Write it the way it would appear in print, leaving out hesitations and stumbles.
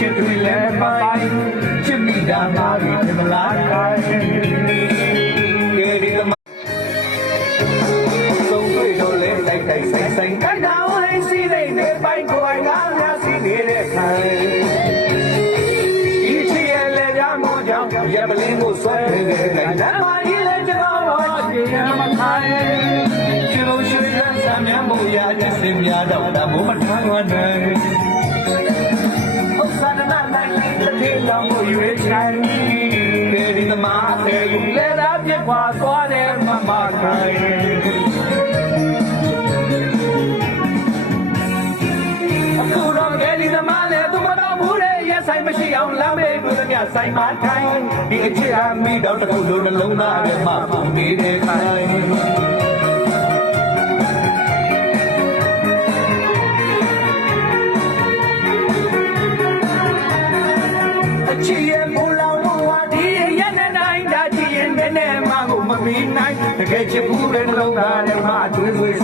ချစ်တွေလည်းမပိုင်ချစ်မိတာမာရီမလားခိုင်ကဲဒီမှာသုံးတွေ့တော့လဲတိုက်တိုက်ဆိုင်ဆိုင်ခိုင်တာဝိုင်းစီနေနေပိုင်ကိုယ်ငါများစီနေတဲ့ခိုင်ဒီချစ်ရဲ့လည်းပြမောကြောင့်ရပလင်းကိုဆွဲနေတဲ့ခိုင်တာမာရီလည်းကျွန်တော်တော့ကြည်ရမခိုင်ချစ်လို့ရှိတဲ့ဆမ်းမြတ်မှုရတဲ့စင်များတော့ဒါမို့မထားရနိုင်Long you shine, getting the market, let up your pass, whatever my market. I could not get in the money to what I'm good. Yes, I'm a she on love it with a gas, I'm my time. You can cheer me down the cool alone, my be there kind. Get your food and low down and my twins with